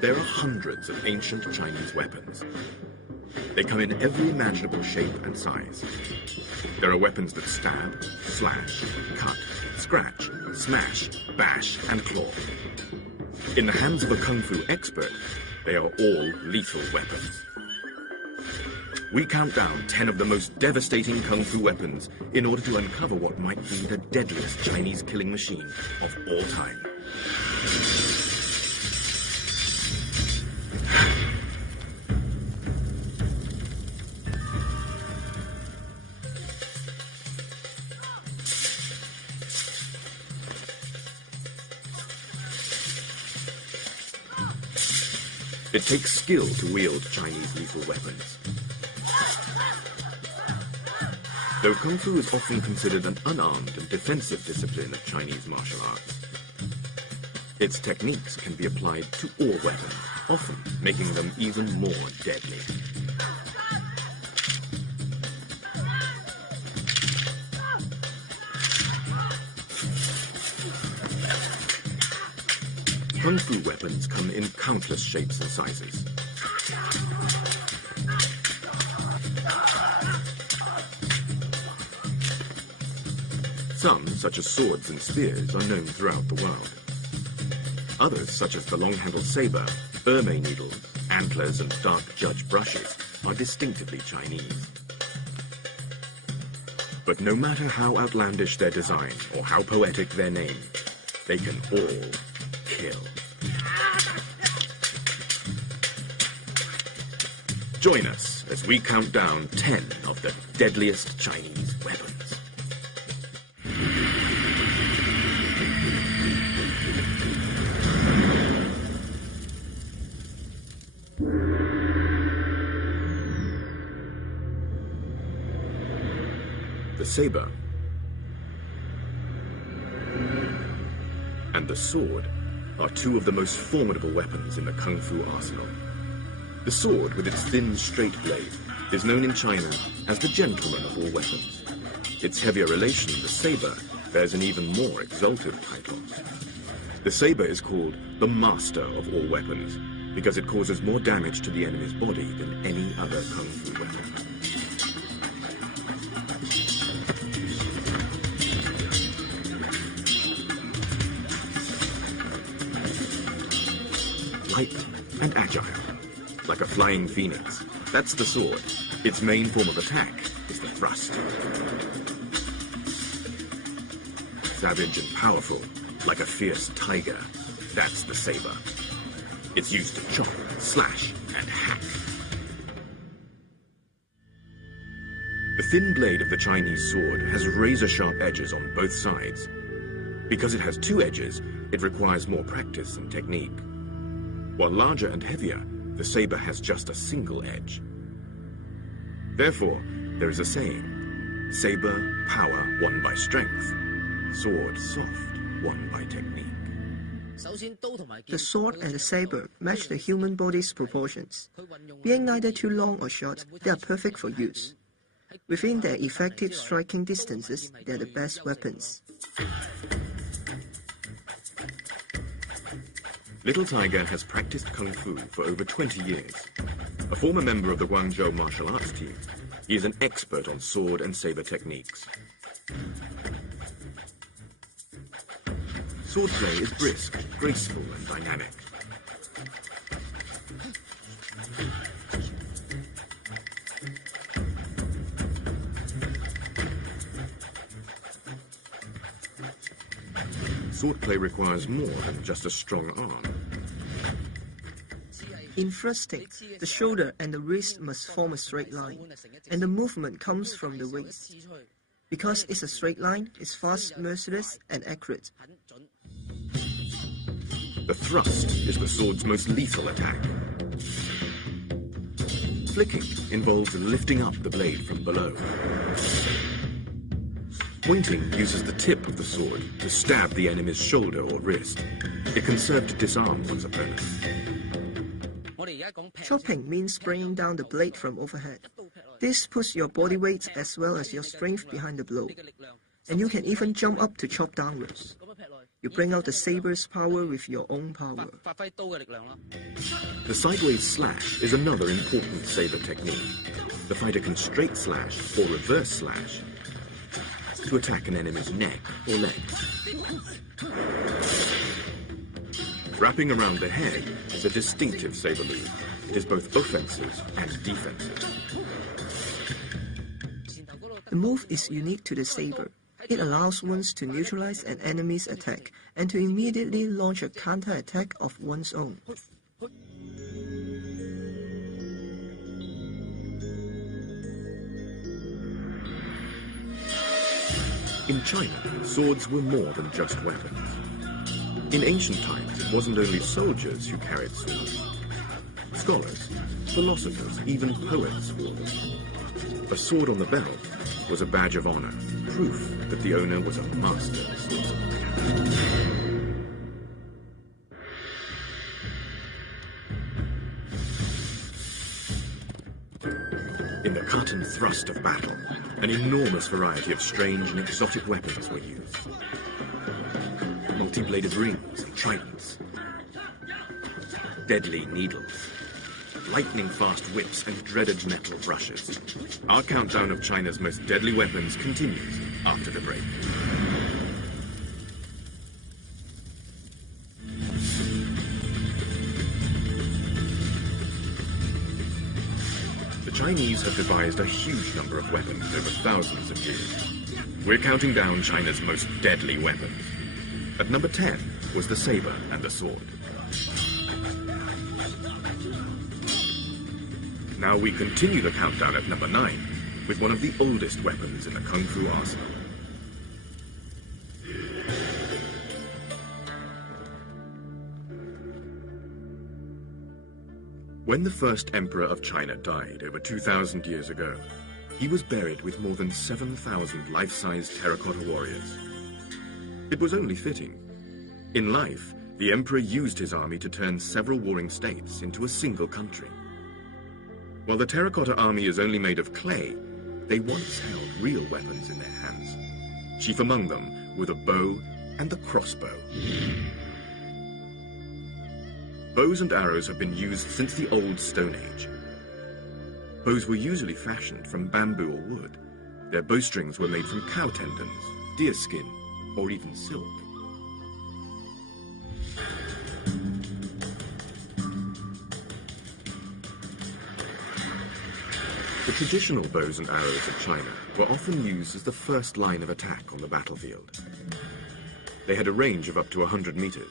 There are hundreds of ancient Chinese weapons. They come in every imaginable shape and size. There are weapons that stab, slash, cut, scratch, smash, bash, and claw. In the hands of a kung fu expert, they are all lethal weapons. We count down 10 of the most devastating kung fu weapons in order to uncover what might be the deadliest Chinese killing machine of all time. It takes skill to wield Chinese lethal weapons. Though Kung Fu is often considered an unarmed and defensive discipline of Chinese martial arts, its techniques can be applied to all weapons, often making them even more deadly. Kung Fu weapons come in countless shapes and sizes. Some, such as swords and spears, are known throughout the world. Others, such as the long-handled saber, ermine needles, antlers, and dark judge brushes, are distinctively Chinese. But no matter how outlandish their design or how poetic their name, they can all kill. Join us as we count down 10 of the deadliest Chinese weapons. The saber and the sword are two of the most formidable weapons in the Kung Fu arsenal. The sword, with its thin, straight blade, is known in China as the gentleman of all weapons. Its heavier relation, the saber, bears an even more exalted title. The saber is called the master of all weapons because it causes more damage to the enemy's body than any other Kung Fu weapon. Light and agile, like a flying phoenix. That's the sword. Its main form of attack is the thrust. Savage and powerful, like a fierce tiger. That's the saber. It's used to chop, slash, and hack. The thin blade of the Chinese sword has razor-sharp edges on both sides. Because it has two edges, it requires more practice and technique. While larger and heavier, the saber has just a single edge. Therefore, there is a saying, saber, power won by strength, sword, soft, won by technique. The sword and the saber match the human body's proportions. Being neither too long or short, they are perfect for use. Within their effective striking distances, they are the best weapons. Little Tiger has practiced Kung Fu for over 20 years. A former member of the Guangzhou martial arts team, he is an expert on sword and saber techniques. Swordplay is brisk, graceful, and dynamic. Swordplay requires more than just a strong arm. In thrusting, the shoulder and the wrist must form a straight line, and the movement comes from the waist. Because it's a straight line, it's fast, merciless, and accurate. The thrust is the sword's most lethal attack. Flicking involves lifting up the blade from below. Pointing uses the tip of the sword to stab the enemy's shoulder or wrist. It can serve to disarm one's opponent. Chopping means bringing down the blade from overhead. This puts your body weight as well as your strength behind the blow. And you can even jump up to chop downwards. You bring out the saber's power with your own power. The sideways slash is another important saber technique. The fighter can straight slash or reverse slash to attack an enemy's neck or legs. Wrapping around the head is a distinctive saber move. It is both offensive and defensive. The move is unique to the saber. It allows one to neutralize an enemy's attack and to immediately launch a counter-attack of one's own. In China, swords were more than just weapons. In ancient times, it wasn't only soldiers who carried swords. Scholars, philosophers, even poets wore them. A sword on the belt was a badge of honor, proof that the owner was a master swordsman. In the cut and thrust of battle, an enormous variety of strange and exotic weapons were used. Multi-bladed rings and tridents, deadly needles, lightning-fast whips and dreaded metal brushes. Our countdown of China's most deadly weapons continues after the break. The Chinese have devised a huge number of weapons over thousands of years. We're counting down China's most deadly weapons. At number 10 was the saber and the sword. Now we continue the countdown at number 9 with one of the oldest weapons in the Kung Fu arsenal. When the first emperor of China died over 2,000 years ago, he was buried with more than 7,000 life-size terracotta warriors. It was only fitting. In life, the emperor used his army to turn several warring states into a single country. While the terracotta army is only made of clay, they once held real weapons in their hands. Chief among them were the bow and the crossbow. Bows and arrows have been used since the Old Stone Age. Bows were usually fashioned from bamboo or wood. Their bowstrings were made from cow tendons, deer skin, or even silk. The traditional bows and arrows of China were often used as the first line of attack on the battlefield. They had a range of up to 100 meters.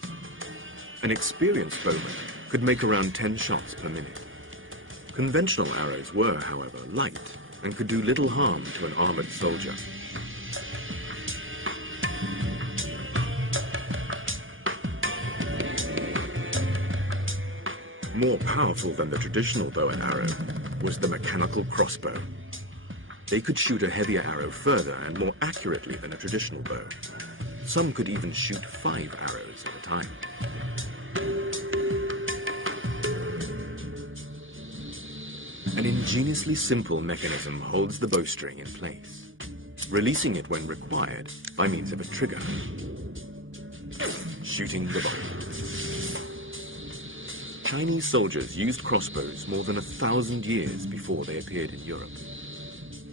An experienced bowman could make around 10 shots per minute. Conventional arrows were, however, light and could do little harm to an armored soldier. More powerful than the traditional bow and arrow was the mechanical crossbow. They could shoot a heavier arrow further and more accurately than a traditional bow. Some could even shoot 5 arrows at a time. An ingeniously simple mechanism holds the bowstring in place, releasing it when required by means of a trigger. Shooting the bow. Chinese soldiers used crossbows more than 1,000 years before they appeared in Europe.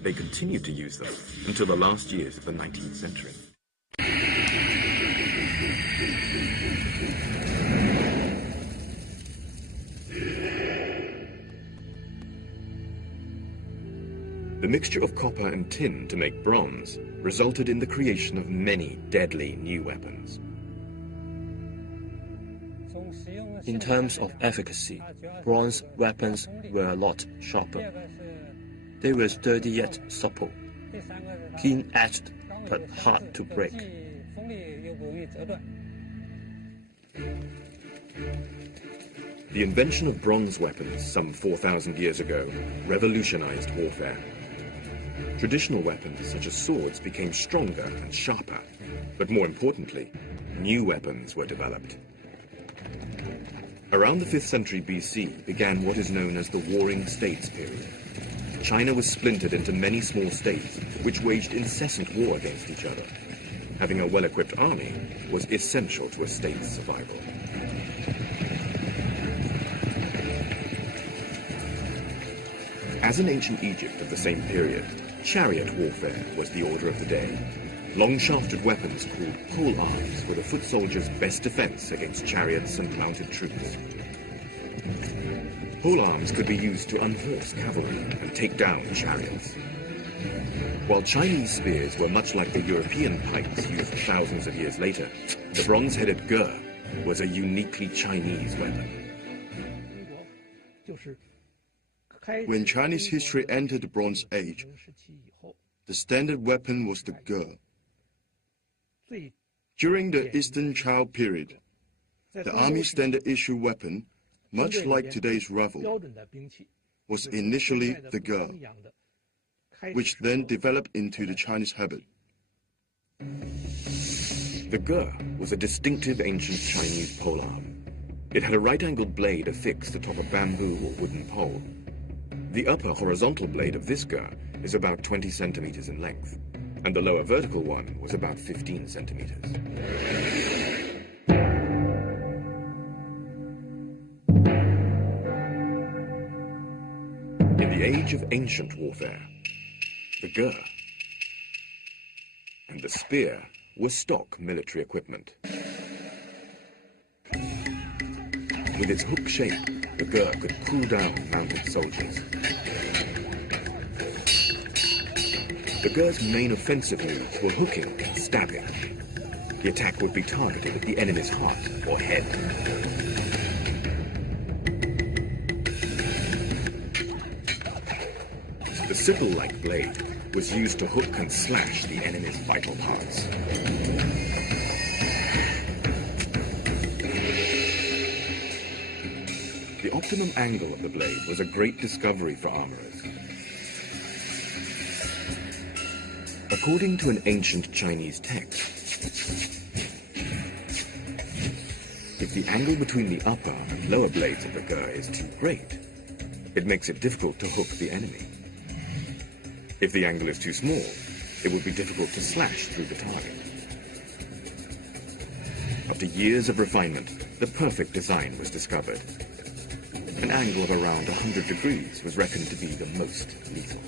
They continued to use them until the last years of the 19th century. The mixture of copper and tin to make bronze resulted in the creation of many deadly new weapons. In terms of efficacy, bronze weapons were a lot sharper. They were sturdy yet supple, keen-edged but hard to break. The invention of bronze weapons some 4,000 years ago revolutionized warfare. Traditional weapons such as swords became stronger and sharper, but more importantly, new weapons were developed. Around the 5th century BC began what is known as the Warring States period. China was splintered into many small states which waged incessant war against each other. having a well-equipped army was essential to a state's survival. As in ancient Egypt of the same period, chariot warfare was the order of the day. Long-shafted weapons called pole arms were the foot soldiers' best defense against chariots and mounted troops. Pole arms could be used to unhorse cavalry and take down chariots. While Chinese spears were much like the European pikes used thousands of years later, the bronze-headed ger was a uniquely Chinese weapon. When Chinese history entered the Bronze Age, the standard weapon was the ger. During the Eastern Chao period, the army's standard issue weapon, much like today's rifle, was initially the ger, which then developed into the Chinese habit. The ger was a distinctive ancient Chinese polearm. It had a right-angled blade affixed atop a bamboo or wooden pole. The upper horizontal blade of this ger is about 20 centimeters in length, and the lower vertical one was about 15 centimeters. In the age of ancient warfare, the ger and the spear were stock military equipment. With its hook shape, the ger could pull down mounted soldiers. The ger's main offensive moves were hooking and stabbing. The attack would be targeted at the enemy's heart or head. The sickle-like blade was used to hook and slash the enemy's vital parts. The optimum angle of the blade was a great discovery for armorers. According to an ancient Chinese text, if the angle between the upper and lower blades of the ger is too great, it makes it difficult to hook the enemy. If the angle is too small, it will be difficult to slash through the target. After years of refinement, the perfect design was discovered. An angle of around 100 degrees was reckoned to be the most lethal.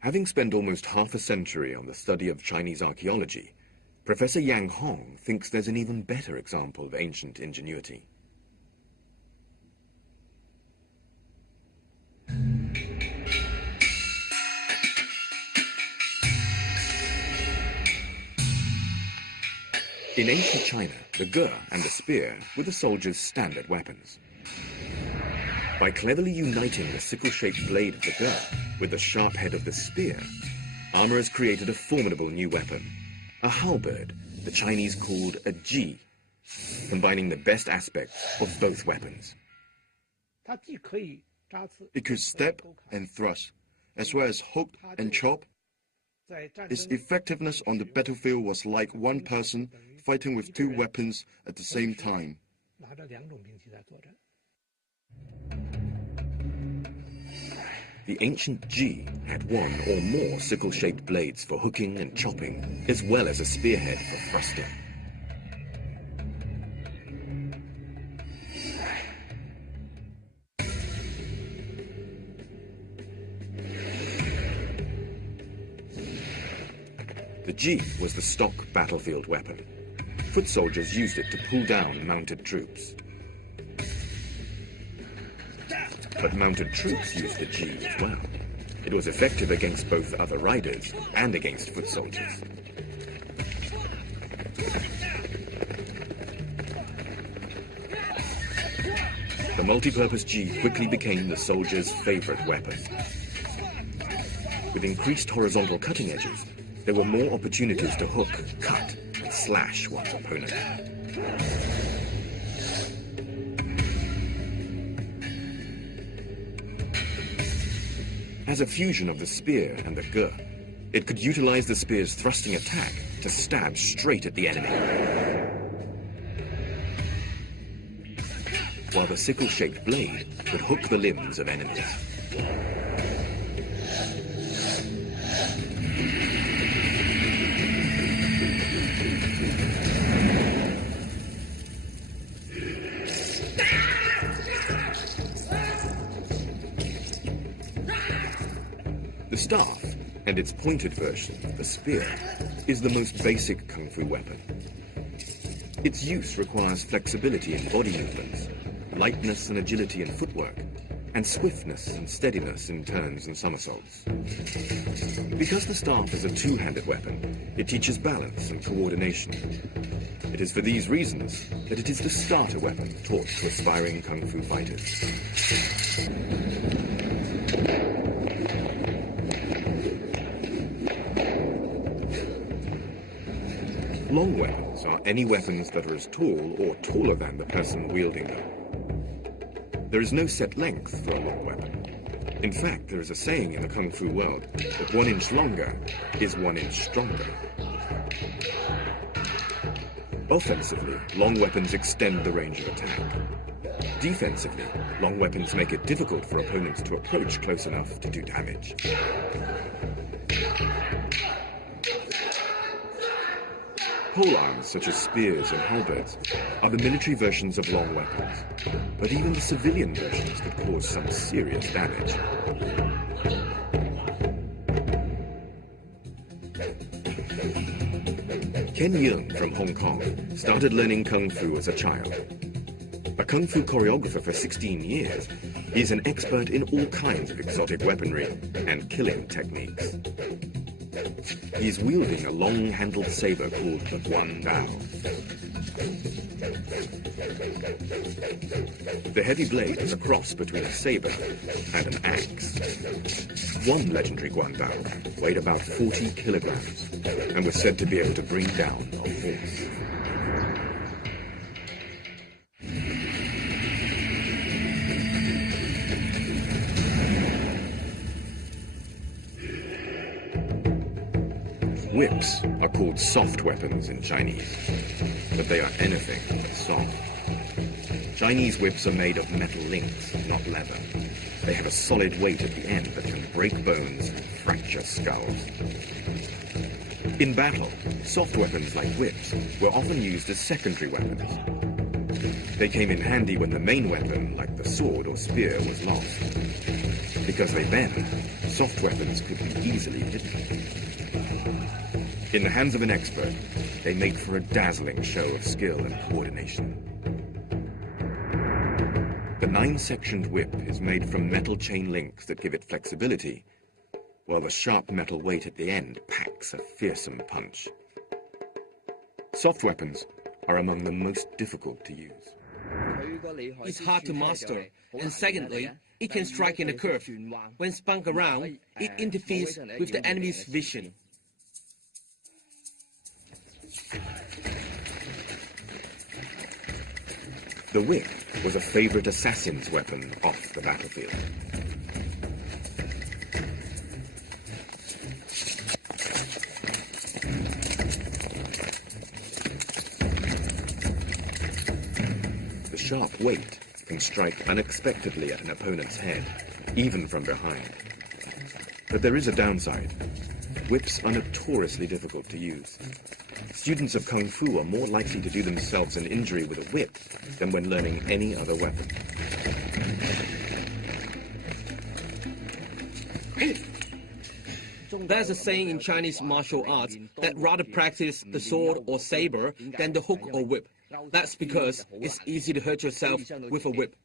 Having spent almost half a century on the study of Chinese archaeology, Professor Yang Hong thinks there's an even better example of ancient ingenuity. In ancient China, the ger and the spear were the soldiers' standard weapons. By cleverly uniting the sickle-shaped blade of the ger with the sharp head of the spear, armorers created a formidable new weapon, a halberd the Chinese called a ji, combining the best aspects of both weapons. It could stab and thrust, as well as hook and chop. Its effectiveness on the battlefield was like one person fighting with two weapons at the same time. The ancient ji had one or more sickle-shaped blades for hooking and chopping, as well as a spearhead for thrusting. The ji was the stock battlefield weapon. Foot soldiers used it to pull down mounted troops. But mounted troops used the ji as well. It was effective against both other riders and against foot soldiers. The multi-purpose ji quickly became the soldier's favorite weapon. With increased horizontal cutting edges, there were more opportunities to hook, cut, and slash one's opponent. As a fusion of the spear and the ger, it could utilize the spear's thrusting attack to stab straight at the enemy. while the sickle-shaped blade would hook the limbs of enemies. The staff, and its pointed version, the spear, is the most basic kung fu weapon. Its use requires flexibility in body movements, lightness and agility in footwork, and swiftness and steadiness in turns and somersaults. Because the staff is a two-handed weapon, it teaches balance and coordination. It is for these reasons that it is the starter weapon taught to aspiring kung fu fighters. Long weapons are any weapons that are as tall or taller than the person wielding them. There is no set length for a long weapon. In fact, there is a saying in the kung fu world that 1 inch longer is 1 inch stronger. Offensively, long weapons extend the range of attack. Defensively, long weapons make it difficult for opponents to approach close enough to do damage. Polearms, such as spears and halberds, are the military versions of long weapons, but even the civilian versions could cause some serious damage. Ken Yeung from Hong Kong started learning kung fu as a child. A kung fu choreographer for 16 years, he is an expert in all kinds of exotic weaponry and killing techniques. He is wielding a long-handled saber called the Guan Dao. The heavy blade is a cross between a saber and an axe. One legendary Guan Dao weighed about 40 kilograms and was said to be able to bring down a horse. Whips are called soft weapons in Chinese, but they are anything but soft. Chinese whips are made of metal links, not leather. They have a solid weight at the end that can break bones and fracture skulls. In battle, soft weapons like whips were often used as secondary weapons. They came in handy when the main weapon, like the sword or spear, was lost. Because they bend, soft weapons could be easily hidden. In the hands of an expert, they make for a dazzling show of skill and coordination. The 9-sectioned whip is made from metal chain links that give it flexibility, while the sharp metal weight at the end packs a fearsome punch. Soft weapons are among the most difficult to use. It's hard to master, and secondly, it can strike in a curve. When spun around, it interferes with the enemy's vision. The whip was a favorite assassin's weapon off the battlefield. The sharp weight can strike unexpectedly at an opponent's head, even from behind. But there is a downside. Whips are notoriously difficult to use. Students of Kung Fu are more likely to do themselves an injury with a whip than when learning any other weapon. There's a saying in Chinese martial arts that rather practice the sword or saber than the hook or whip. That's because it's easy to hurt yourself with a whip.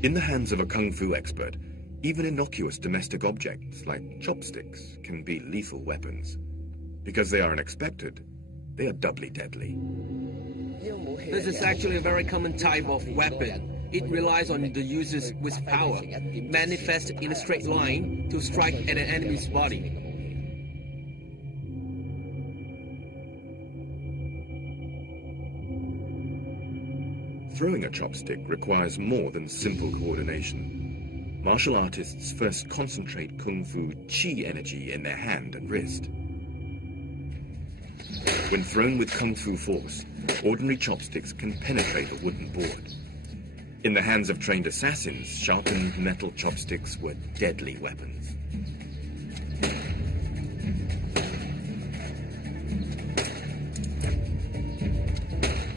In the hands of a kung fu expert, even innocuous domestic objects like chopsticks can be lethal weapons. Because they are unexpected, they are doubly deadly. This is actually a very common type of weapon. It relies on the user's willpower, manifested in a straight line to strike at an enemy's body. Throwing a chopstick requires more than simple coordination. martial artists first concentrate kung fu qi energy in their hand and wrist. When thrown with kung fu force, ordinary chopsticks can penetrate a wooden board. In the hands of trained assassins, sharpened metal chopsticks were deadly weapons.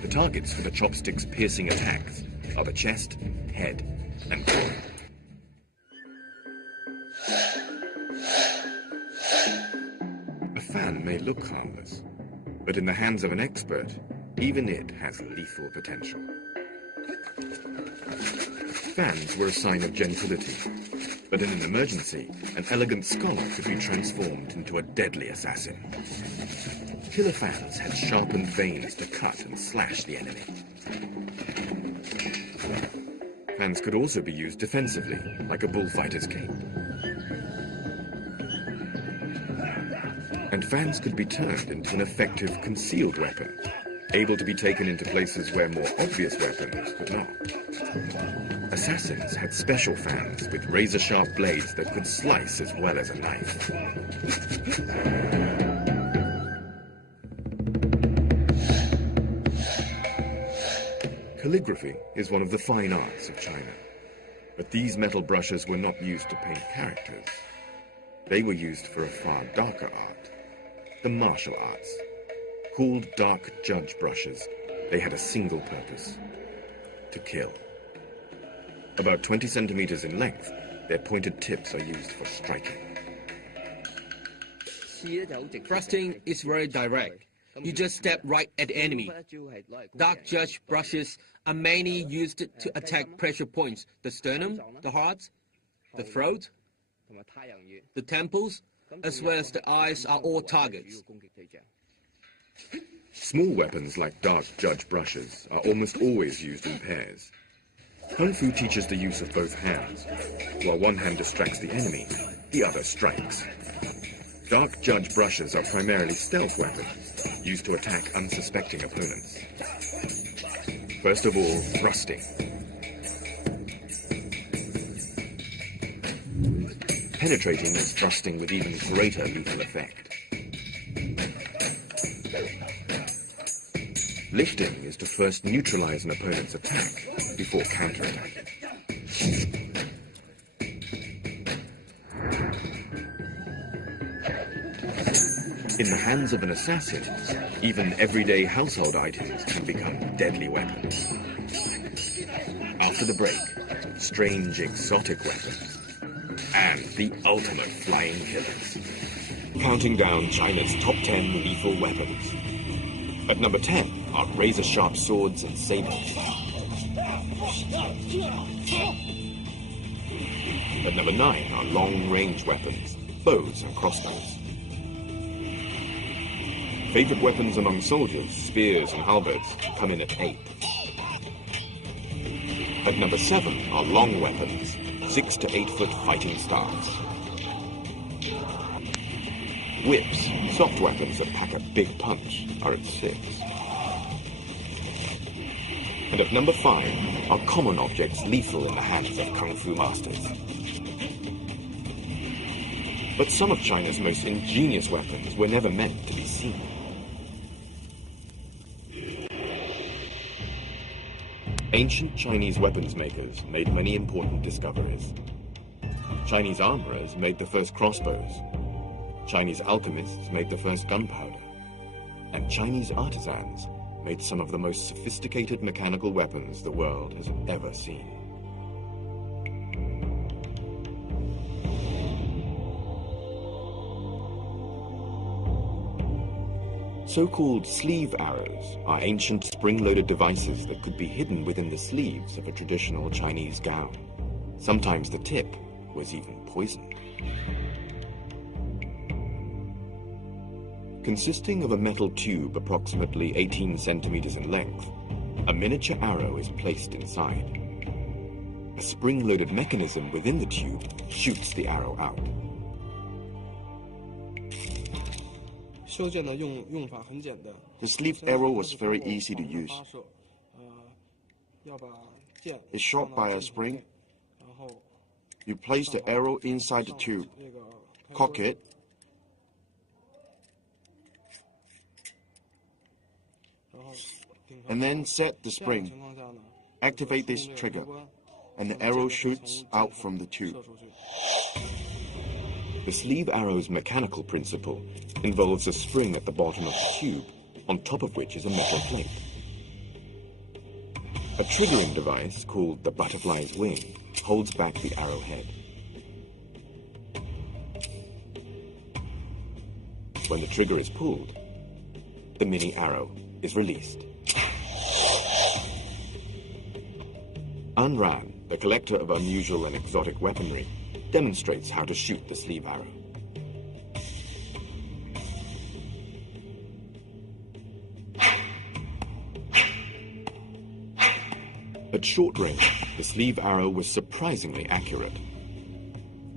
The targets for the chopsticks' piercing attacks are the chest, head, and groin. A fan may look harmless, but in the hands of an expert, even it has lethal potential. Fans were a sign of gentility, but in an emergency, an elegant scholar could be transformed into a deadly assassin. Killer fans had sharpened veins to cut and slash the enemy. Fans could also be used defensively, like a bullfighter's cape. And fans could be turned into an effective concealed weapon, able to be taken into places where more obvious weapons could not. Assassins had special fans with razor-sharp blades that could slice as well as a knife. Calligraphy is one of the fine arts of China, but these metal brushes were not used to paint characters. They were used for a far darker art, the martial arts. Called dark judge brushes, they had a single purpose: to kill. About 20 centimeters in length, their pointed tips are used for striking. Thrusting is very direct. You just step right at the enemy. Dark judge brushes are mainly used to attack pressure points: the sternum, the heart, the throat, the temples, as well as the eyes are all targets. Small weapons like dark judge brushes are almost always used in pairs. Kung Fu teaches the use of both hands. While one hand distracts the enemy, the other strikes. Dark judge brushes are primarily stealth weapons, used to attack unsuspecting opponents. First of all, thrusting. Penetrating is thrusting with even greater lethal effect. Lifting is to first neutralize an opponent's attack before counterattacking. In the hands of an assassin, even everyday household items can become deadly weapons. After the break, strange exotic weapons, and the ultimate flying killers. Counting down China's top 10 lethal weapons. At number 10 are razor-sharp swords and sabers. At number 9 are long-range weapons, bows and crossbows. Favorite weapons among soldiers, spears and halberds, come in at 8. At number 7 are long weapons, 6 to 8 foot fighting stars. Whips, soft weapons that pack a big punch, are at 6. And at number 5 are common objects lethal in the hands of Kung Fu masters. But some of China's most ingenious weapons were never meant to be seen. Ancient Chinese weapons makers made many important discoveries. Chinese armorers made the first crossbows. Chinese alchemists made the first gunpowder. And Chinese artisans made some of the most sophisticated mechanical weapons the world has ever seen. So-called sleeve arrows are ancient spring-loaded devices that could be hidden within the sleeves of a traditional Chinese gown. Sometimes the tip was even poisoned. Consisting of a metal tube approximately 18 centimeters in length, a miniature arrow is placed inside. A spring-loaded mechanism within the tube shoots the arrow out. The sleeve arrow was very easy to use. It's shot by a spring, You place the arrow inside the tube, cock it, and then set the spring. Activate this trigger, and the arrow shoots out from the tube. The sleeve arrow's mechanical principle involves a spring at the bottom of the tube, on top of which is a metal plate. A triggering device, called the butterfly's wing, holds back the arrowhead. When the trigger is pulled, the mini arrow is released. Anran, the collector of unusual and exotic weaponry, demonstrates how to shoot the sleeve arrow. At short range, the sleeve arrow was surprisingly accurate.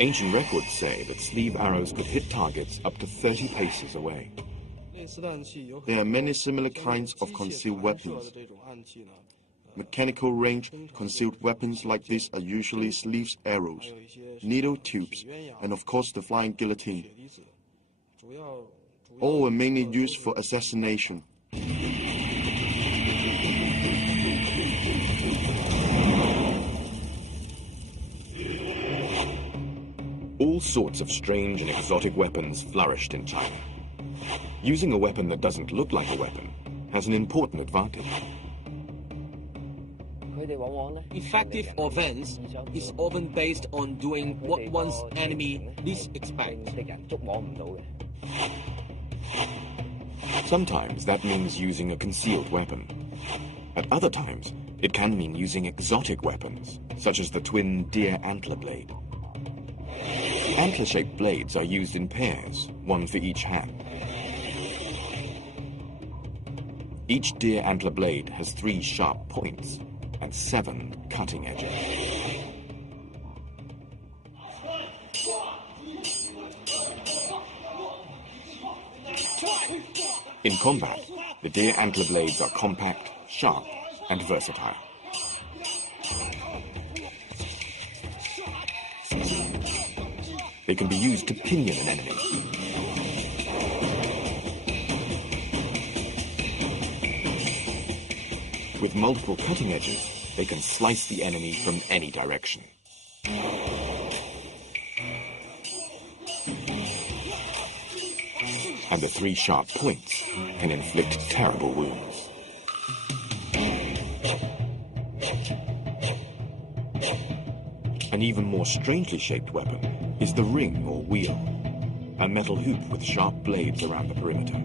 Ancient records say that sleeve arrows could hit targets up to 30 paces away. There are many similar kinds of concealed weapons. Mechanical range concealed weapons like this are usually sleeves arrows, needle tubes, and of course the flying guillotine. All were mainly used for assassination. All sorts of strange and exotic weapons flourished in China. Using a weapon that doesn't look like a weapon has an important advantage. Effective offense is often based on doing what one's enemy least expects. Sometimes that means using a concealed weapon. At other times, it can mean using exotic weapons, such as the twin deer antler blade. Antler-shaped blades are used in pairs, one for each hand. Each deer antler blade has 3 sharp points and 7 cutting edges. In combat, the deer antler blades are compact, sharp, and versatile. They can be used to pinion an enemy. With multiple cutting edges, they can slice the enemy from any direction. And the 3 sharp points can inflict terrible wounds. An even more strangely shaped weapon is the ring or wheel, a metal hoop with sharp blades around the perimeter.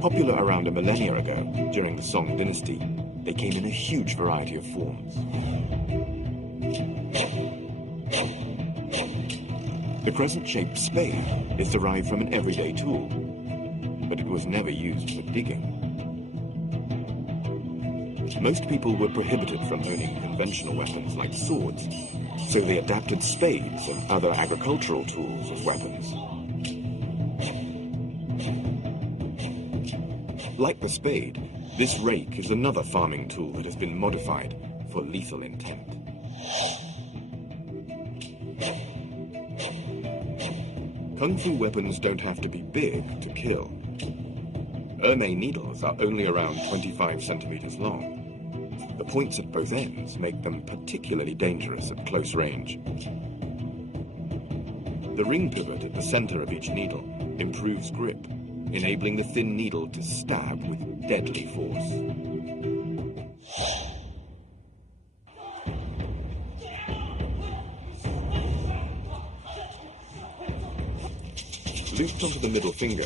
Popular around a millennia ago, during the Song dynasty, they came in a huge variety of forms. The crescent-shaped spade is derived from an everyday tool, but it was never used for digging. Most people were prohibited from owning conventional weapons like swords, so they adapted spades and other agricultural tools as weapons. Like the spade, this rake is another farming tool that has been modified for lethal intent. Kung Fu weapons don't have to be big to kill. Ermei needles are only around 25 centimeters long. The points at both ends make them particularly dangerous at close range. The ring pivot at the center of each needle improves grip, enabling the thin needle to stab with deadly force. Looped onto the middle finger,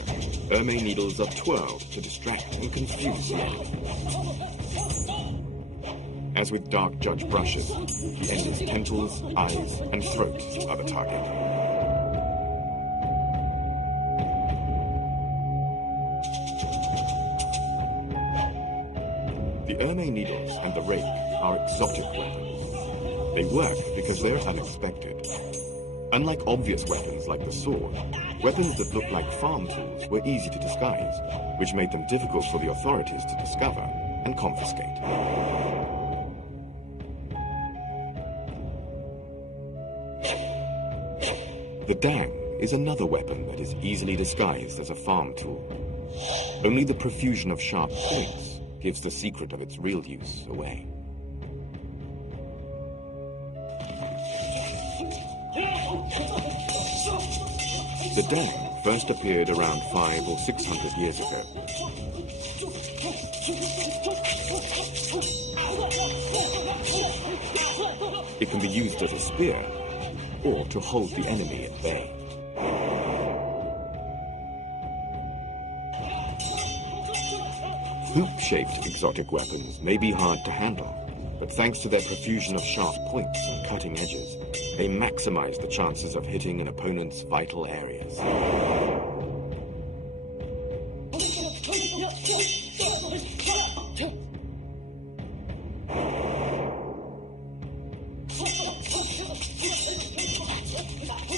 Ermei needles are twirled to distract and confuse the enemy. As with dark judge brushes, the enemy's temples, eyes, and throat are the target. The Ermei needles and the rake are exotic weapons. They work because they're unexpected. Unlike obvious weapons like the sword, weapons that look like farm tools were easy to disguise, which made them difficult for the authorities to discover and confiscate. The dang is another weapon that is easily disguised as a farm tool. Only the profusion of sharp points gives the secret of its real use away. The dang first appeared around 500 or 600 years ago. It can be used as a spear or to hold the enemy at bay. Hoop-shaped exotic weapons may be hard to handle, but thanks to their profusion of sharp points and cutting edges, they maximize the chances of hitting an opponent's vital areas.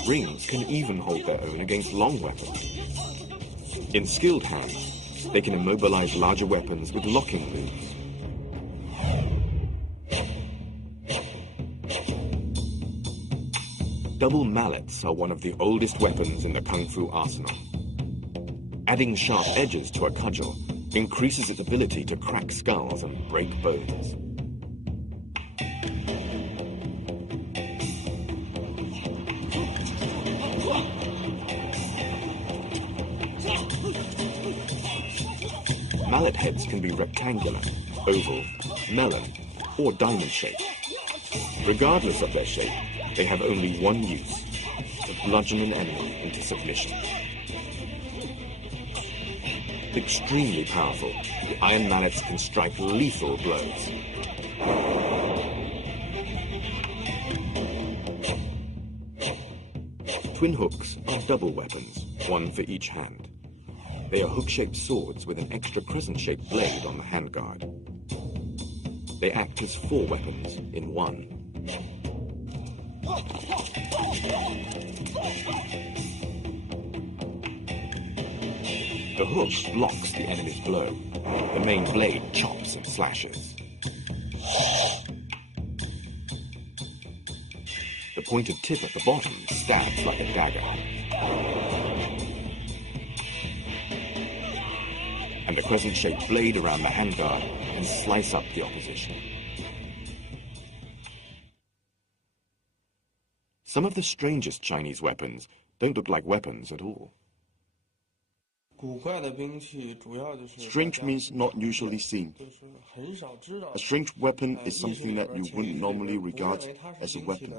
Rings can even hold their own against long weapons. In skilled hands, they can immobilize larger weapons with locking moves. Double mallets are one of the oldest weapons in the Kung Fu arsenal. Adding sharp edges to a cudgel increases its ability to crack skulls and break bones. Mallet heads can be rectangular, oval, melon, or diamond-shaped. Regardless of their shape, they have only one use: to bludgeon an enemy into submission. Extremely powerful, the iron mallets can strike lethal blows. Twin hooks are double weapons, one for each hand. They are hook-shaped swords with an extra crescent-shaped blade on the handguard. They act as 4 weapons in one. The hook blocks the enemy's blow. The main blade chops and slashes. The pointed tip at the bottom stabs like a dagger. And the crescent-shaped blade around the handguard can slice up the opposition. Some of the strangest Chinese weapons don't look like weapons at all. Strange means not usually seen. A strange weapon is something that you wouldn't normally regard as a weapon.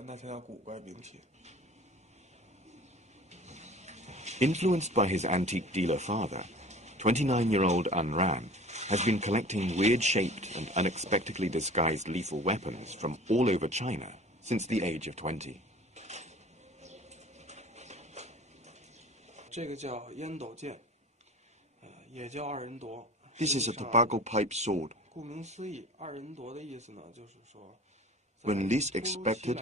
Influenced by his antique dealer father, 29-year-old An Ran has been collecting weird-shaped and unexpectedly disguised lethal weapons from all over China since the age of 20. This is a tobacco pipe sword. When least expected,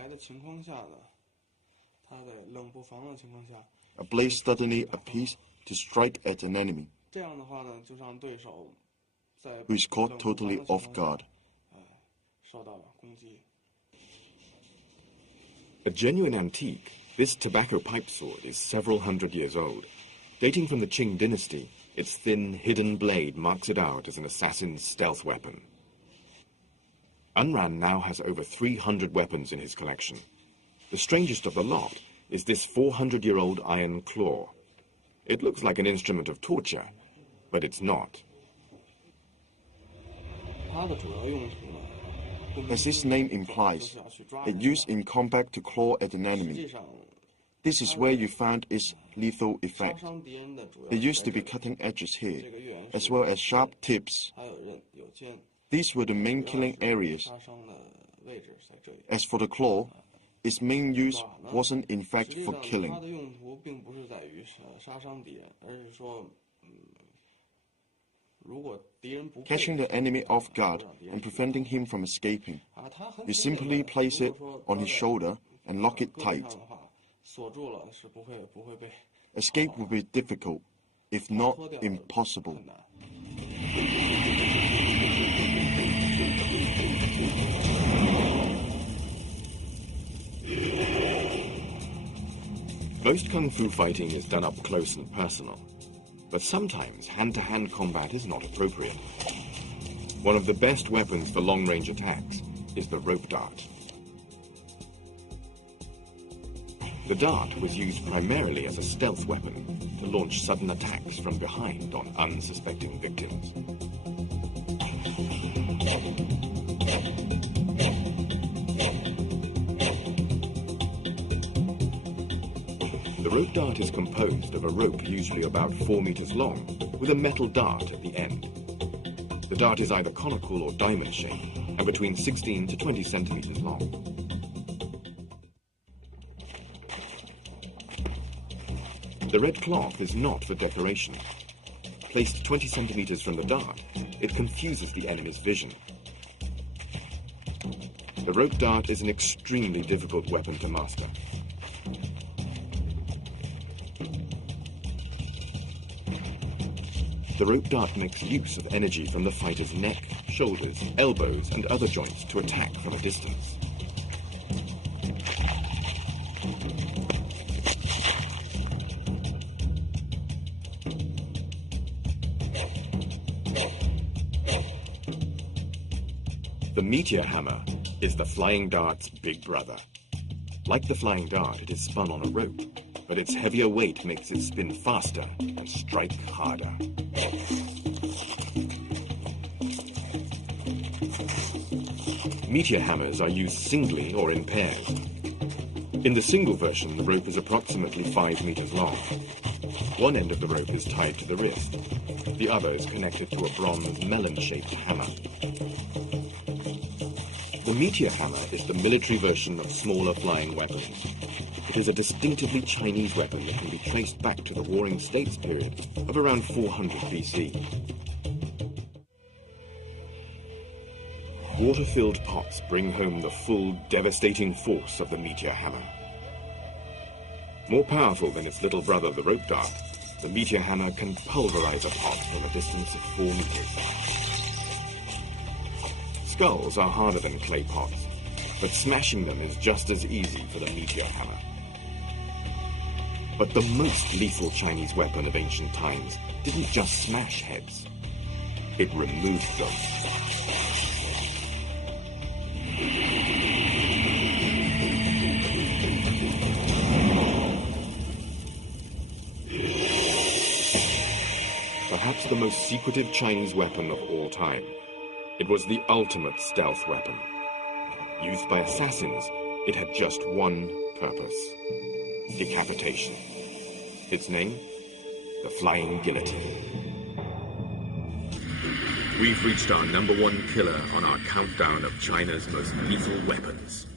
a blade suddenly appears to strike at an enemy, who is caught totally off guard. A genuine antique, this tobacco pipe sword is several hundred years old. Dating from the Qing dynasty, its thin, hidden blade marks it out as an assassin's stealth weapon. An Ran now has over 300 weapons in his collection. The strangest of the lot is this 400-year-old iron claw. It looks like an instrument of torture, but it's not. As its name implies, it's used in combat to claw at an enemy. This is where you found its lethal effect. There used to be cutting edges here, as well as sharp tips. These were the main killing areas. As for the claw, its main use wasn't in fact for killing. Catching the enemy off guard and preventing him from escaping. You simply place it on his shoulder and lock it tight. Escape will be difficult, if not impossible. Most kung fu fighting is done up close and personal, but sometimes hand-to-hand combat is not appropriate. One of the best weapons for long-range attacks is the rope dart. The dart was used primarily as a stealth weapon to launch sudden attacks from behind on unsuspecting victims. The rope dart is composed of a rope usually about 4 meters long with a metal dart at the end. The dart is either conical or diamond shaped and between 16 to 20 centimeters long. The red cloth is not for decoration. Placed 20 centimeters from the dart, it confuses the enemy's vision. The rope dart is an extremely difficult weapon to master. The rope dart makes use of energy from the fighter's neck, shoulders, elbows, and other joints to attack from a distance. The meteor hammer is the flying dart's big brother. Like the flying dart, it is spun on a rope, but its heavier weight makes it spin faster and strike harder. Meteor hammers are used singly or in pairs. In the single version, the rope is approximately 5 meters long. One end of the rope is tied to the wrist. The other is connected to a bronze melon-shaped hammer. The meteor hammer is the military version of smaller flying weapons. It is a distinctively Chinese weapon that can be traced back to the Warring States period of around 400 BC. Water-filled pots bring home the full, devastating force of the meteor hammer. More powerful than its little brother, the rope dart, the meteor hammer can pulverize a pot from a distance of 4 meters. Skulls are harder than clay pots, but smashing them is just as easy for the meteor hammer. But the most lethal Chinese weapon of ancient times didn't just smash heads, it removed them. Perhaps the most secretive Chinese weapon of all time. It was the ultimate stealth weapon. Used by assassins, it had just one purpose: decapitation. Its name? The Flying Guillotine. We've reached our #1 killer on our countdown of China's most lethal weapons.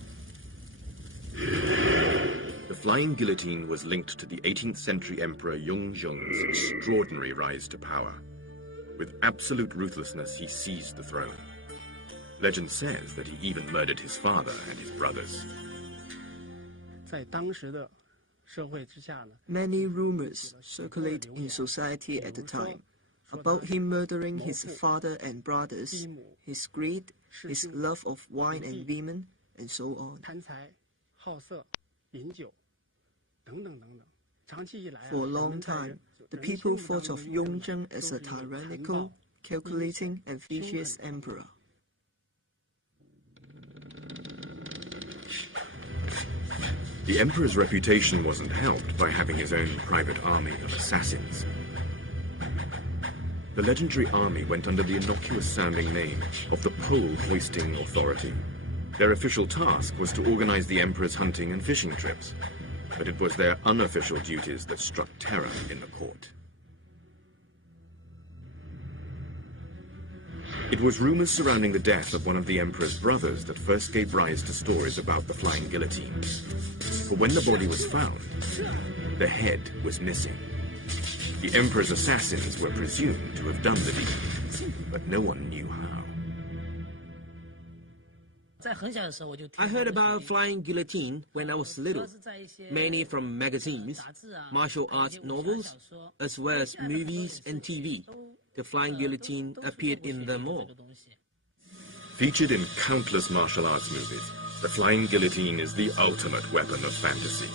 The Flying Guillotine was linked to the 18th century Emperor Yongzheng's extraordinary rise to power. With absolute ruthlessness, he seized the throne. Legend says that he even murdered his father and his brothers. Many rumors circulate in society at the time about him murdering his father and brothers, his greed, his love of wine and women, and so on. For a long time, the people thought of Yongzheng as a tyrannical, calculating, and vicious emperor. The emperor's reputation wasn't helped by having his own private army of assassins. The legendary army went under the innocuous-sounding name of the Pole Hoisting Authority. Their official task was to organize the emperor's hunting and fishing trips, but it was their unofficial duties that struck terror in the court. It was rumors surrounding the death of one of the emperor's brothers that first gave rise to stories about the Flying Guillotine. For when the body was found, the head was missing. The emperor's assassins were presumed to have done the deed, but no one knew how. I heard about Flying Guillotine when I was little, mainly from magazines, martial arts novels, as well as movies and TV. The Flying Guillotine appeared in them all. Featured in countless martial arts movies, the Flying Guillotine is the ultimate weapon of fantasy.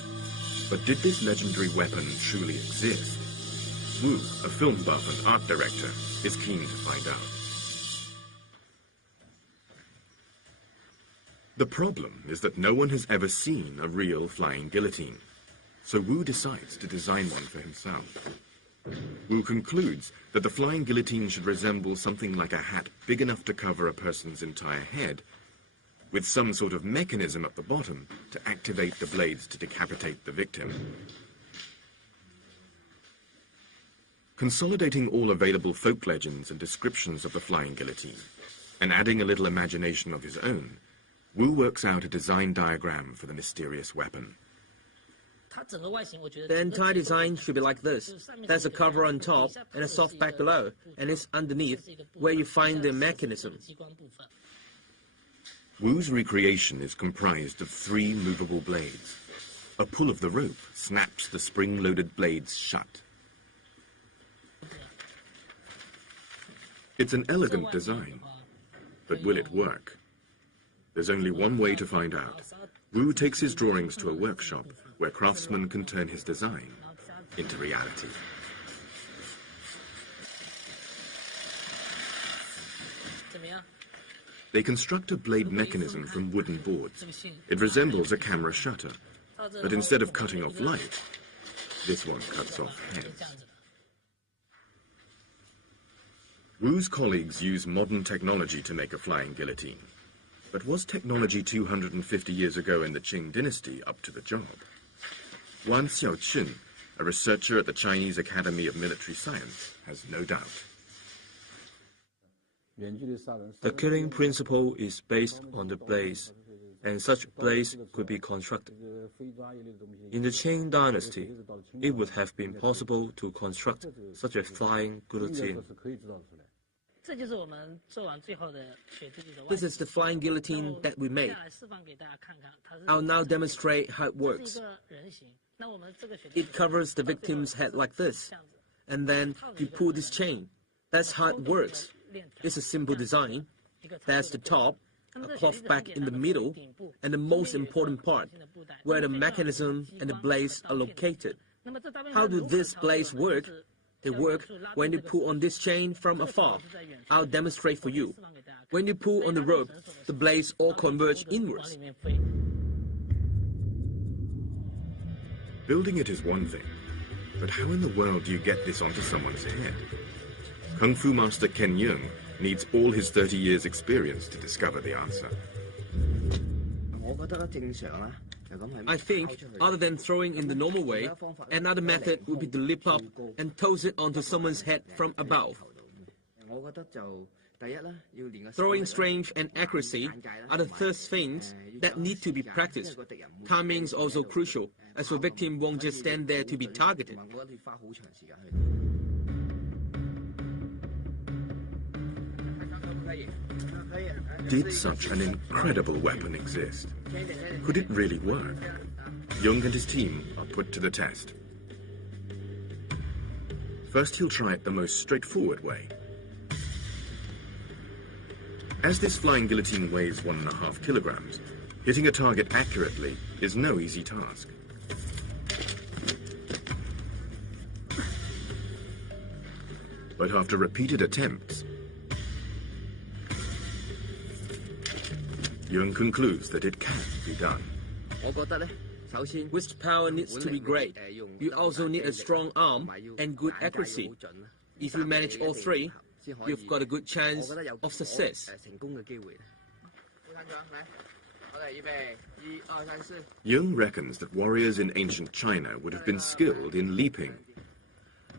But did this legendary weapon truly exist? Wu, a film buff and art director, is keen to find out. The problem is that no one has ever seen a real flying guillotine, so Wu decides to design one for himself. Wu concludes that the flying guillotine should resemble something like a hat big enough to cover a person's entire head, with some sort of mechanism at the bottom to activate the blades to decapitate the victim. Consolidating all available folk legends and descriptions of the flying guillotine, and adding a little imagination of his own, Wu works out a design diagram for the mysterious weapon. The entire design should be like this. There's a cover on top and a soft back below, and it's underneath where you find the mechanism. Wu's recreation is comprised of 3 movable blades. A pull of the rope snaps the spring-loaded blades shut. It's an elegant design, but will it work? There's only one way to find out. Wu takes his drawings to a workshop where craftsmen can turn his design into reality. They construct a blade mechanism from wooden boards. It resembles a camera shutter, but instead of cutting off light, this one cuts off heads. Wu's colleagues use modern technology to make a flying guillotine. But was technology 250 years ago in the Qing dynasty up to the job? Wan Xiaoqun, a researcher at the Chinese Academy of Military Science, has no doubt. The killing principle is based on the blades, and such blades could be constructed. In the Qing dynasty, it would have been possible to construct such a flying guillotine. This is the flying guillotine that we made. I'll now demonstrate how it works. It covers the victim's head like this, and then you pull this chain. That's how it works. It's a simple design. There's the top, a cloth back in the middle, and the most important part, where the mechanism and the blades are located. How do these blades work? They work when you pull on this chain from afar. I'll demonstrate for you. When you pull on the rope, the blades all converge inwards. Building it is one thing, but how in the world do you get this onto someone's head? Kung Fu master Ken Yeung needs all his 30 years' experience to discover the answer. I think, other than throwing in the normal way, another method would be to lift up and toss it onto someone's head from above. Throwing strength and accuracy are the first things that need to be practiced. Timing is also crucial, as the victim won't just stand there to be targeted. Did such an incredible weapon exist? Could it really work? Yeung and his team are put to the test. First, he'll try it the most straightforward way. As this flying guillotine weighs 1.5 kilograms, hitting a target accurately is no easy task. But after repeated attempts, Yeung concludes that it can be done. Wrist power needs to be great. You also need a strong arm and good accuracy. If you manage all 3, you've got a good chance of success. Yeung reckons that warriors in ancient China would have been skilled in leaping.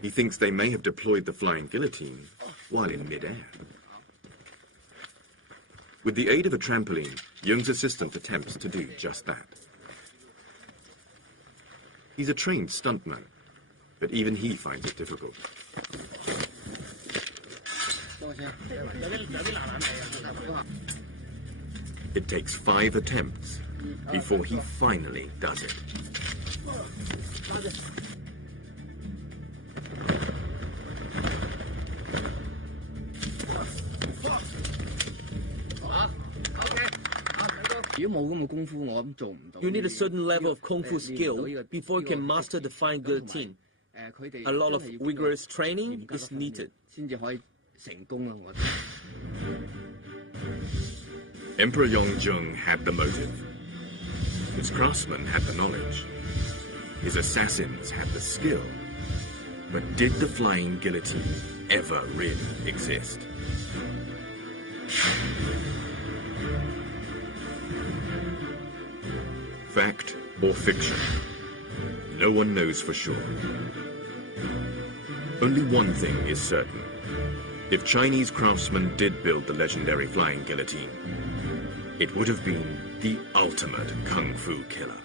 He thinks they may have deployed the flying guillotine while in mid-air. With the aid of a trampoline, Yeung's assistant attempts to do just that. He's a trained stuntman, but even he finds it difficult. It takes 5 attempts before he finally does it. You need a certain level of kung fu skill before you can master the flying guillotine. A lot of rigorous training is needed. Emperor Yongjung had the motive. His craftsmen had the knowledge. His assassins had the skill. But did the flying guillotine ever really exist? Fact or fiction? No one knows for sure. Only one thing is certain. If Chinese craftsmen did build the legendary flying guillotine, it would have been the ultimate kung fu killer.